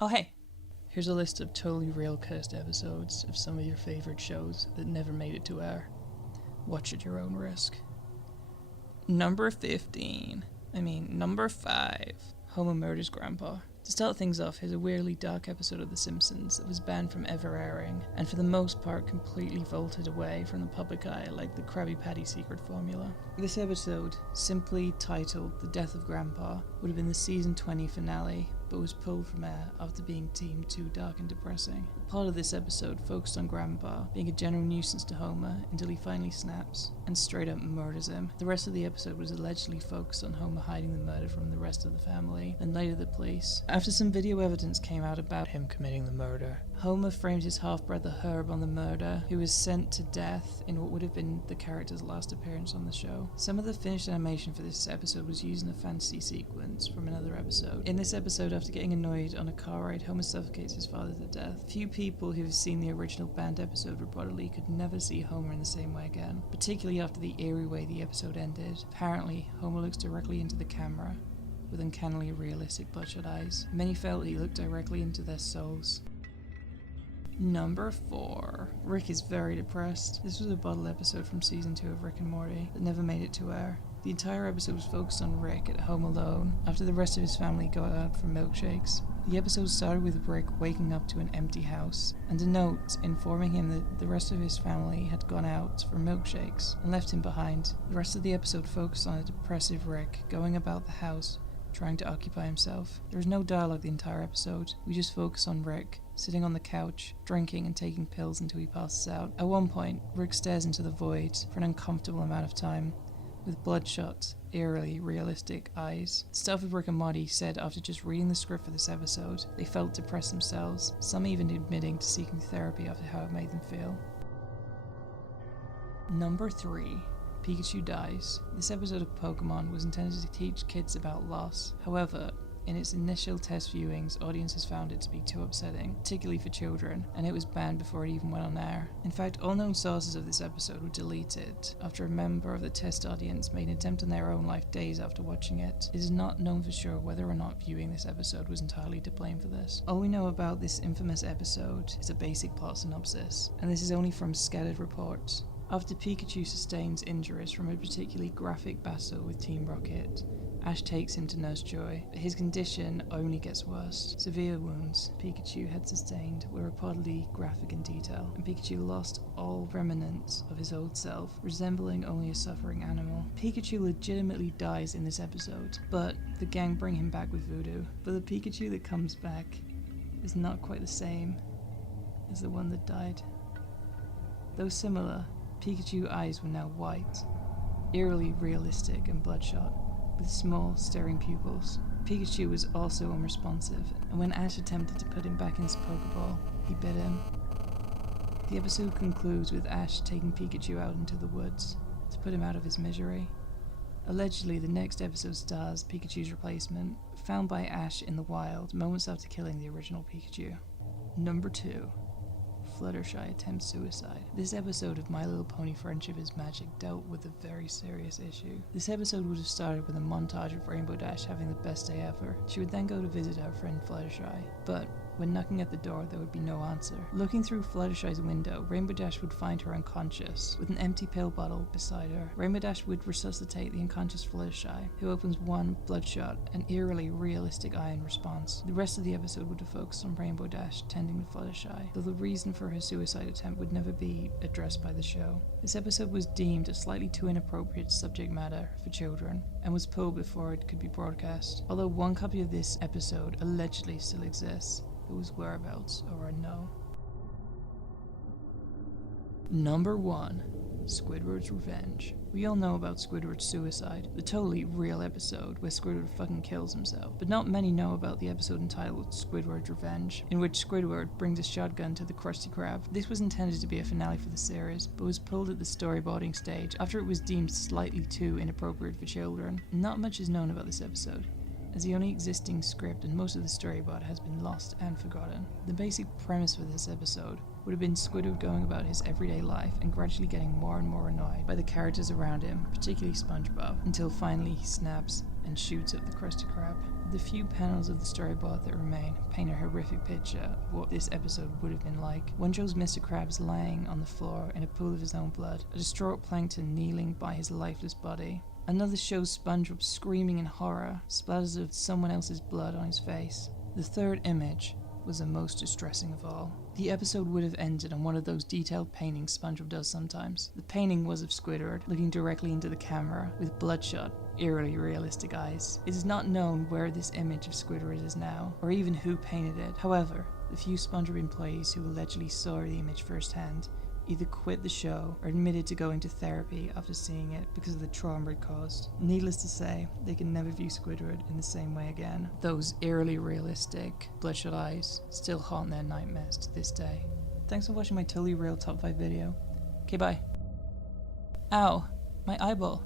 Oh hey, here's a list of totally real cursed episodes of some of your favourite shows that never made it to air. Watch at your own risk. Number 5, Homer murders Grandpa. To start things off, here's a weirdly dark episode of The Simpsons that was banned from ever airing, and for the most part completely vaulted away from the public eye like the Krabby Patty secret formula. This episode, simply titled The Death of Grandpa, would have been the season 20 finale, but was pulled from air after being deemed too dark and depressing. The plot of this episode focused on Grandpa being a general nuisance to Homer until he finally snaps and straight up murders him. The rest of the episode was allegedly focused on Homer hiding the murder from the rest of the family, and later the police. After some video evidence came out about him committing the murder, Homer framed his half-brother Herb on the murder, who was sent to death in what would have been the character's last appearance on the show. Some of the finished animation for this episode was used in a fantasy sequence from another episode. In this episode, after getting annoyed on a car ride, Homer suffocates his father to death. Few people who have seen the original banned episode reportedly could never see Homer in the same way again, particularly after the eerie way the episode ended. Apparently, Homer looks directly into the camera with uncannily realistic bloodshot eyes. Many felt he looked directly into their souls. Number 4. Rick is very depressed. This was a bottle episode from season 2 of Rick and Morty that never made it to air. The entire episode was focused on Rick at home alone after the rest of his family got out for milkshakes. The episode started with Rick waking up to an empty house and a note informing him that the rest of his family had gone out for milkshakes and left him behind. The rest of the episode focused on a depressive Rick going about the house trying to occupy himself. There is no dialogue the entire episode. We just focus on Rick sitting on the couch, drinking and taking pills until he passes out. At one point, Rick stares into the void for an uncomfortable amount of time, with bloodshot, eerily realistic eyes. The staff of Rick and Morty said after just reading the script for this episode, they felt depressed themselves, some even admitting to seeking therapy after how it made them feel. Number 3. Pikachu dies. This episode of Pokemon was intended to teach kids about loss. However, in its initial test viewings, audiences found it to be too upsetting, particularly for children, and it was banned before it even went on air. In fact, all known sources of this episode were deleted after a member of the test audience made an attempt on their own life days after watching it. It is not known for sure whether or not viewing this episode was entirely to blame for this. All we know about this infamous episode is a basic plot synopsis, and this is only from scattered reports. After Pikachu sustains injuries from a particularly graphic battle with Team Rocket, Ash takes him to Nurse Joy, but his condition only gets worse. Severe wounds Pikachu had sustained were reportedly graphic in detail, and Pikachu lost all remnants of his old self, resembling only a suffering animal. Pikachu legitimately dies in this episode, but the gang bring him back with voodoo. But the Pikachu that comes back is not quite the same as the one that died. Though similar, Pikachu's eyes were now white, eerily realistic and bloodshot, with small, staring pupils. Pikachu was also unresponsive, and when Ash attempted to put him back in his Pokeball, he bit him. The episode concludes with Ash taking Pikachu out into the woods to put him out of his misery. Allegedly, the next episode stars Pikachu's replacement, found by Ash in the wild moments after killing the original Pikachu. Number 2. Fluttershy attempts suicide. This episode of My Little Pony Friendship is Magic dealt with a very serious issue. This episode would have started with a montage of Rainbow Dash having the best day ever. She would then go to visit her friend Fluttershy, but when knocking at the door, there would be no answer. Looking through Fluttershy's window, Rainbow Dash would find her unconscious, with an empty pill bottle beside her. Rainbow Dash would resuscitate the unconscious Fluttershy, who opens one bloodshot and eerily realistic eye in response. The rest of the episode would have focused on Rainbow Dash tending to Fluttershy, though the reason for her suicide attempt would never be addressed by the show. This episode was deemed a slightly too inappropriate subject matter for children, and was pulled before it could be broadcast. Although one copy of this episode allegedly still exists, whose whereabouts are unknown. Number 1. Squidward's Revenge. We all know about Squidward's suicide, the totally real episode where Squidward fucking kills himself, but not many know about the episode entitled Squidward's Revenge, in which Squidward brings a shotgun to the Krusty Krab. This was intended to be a finale for the series, but was pulled at the storyboarding stage after it was deemed slightly too inappropriate for children. Not much is known about this episode, as the only existing script and most of the storyboard has been lost and forgotten. The basic premise for this episode would have been Squidward going about his everyday life and gradually getting more and more annoyed by the characters around him, particularly SpongeBob, until finally he snaps and shoots at the Krusty Krab. The few panels of the storyboard that remain paint a horrific picture of what this episode would have been like. One shows Mr. Krabs lying on the floor in a pool of his own blood, a distraught Plankton kneeling by his lifeless body. Another shows SpongeBob screaming in horror, splatters of someone else's blood on his face. The third image was the most distressing of all. The episode would have ended on one of those detailed paintings SpongeBob does sometimes. The painting was of Squidward, looking directly into the camera, with bloodshot, eerily realistic eyes. It is not known where this image of Squidward is now, or even who painted it. However, the few SpongeBob employees who allegedly saw the image firsthand either quit the show or admitted to going to therapy after seeing it because of the trauma it caused. Needless to say, they can never view Squidward in the same way again. Those eerily realistic, bloodshot eyes still haunt their nightmares to this day. Thanks for watching my totally real top 5 video. Okay, bye. Ow, my eyeball.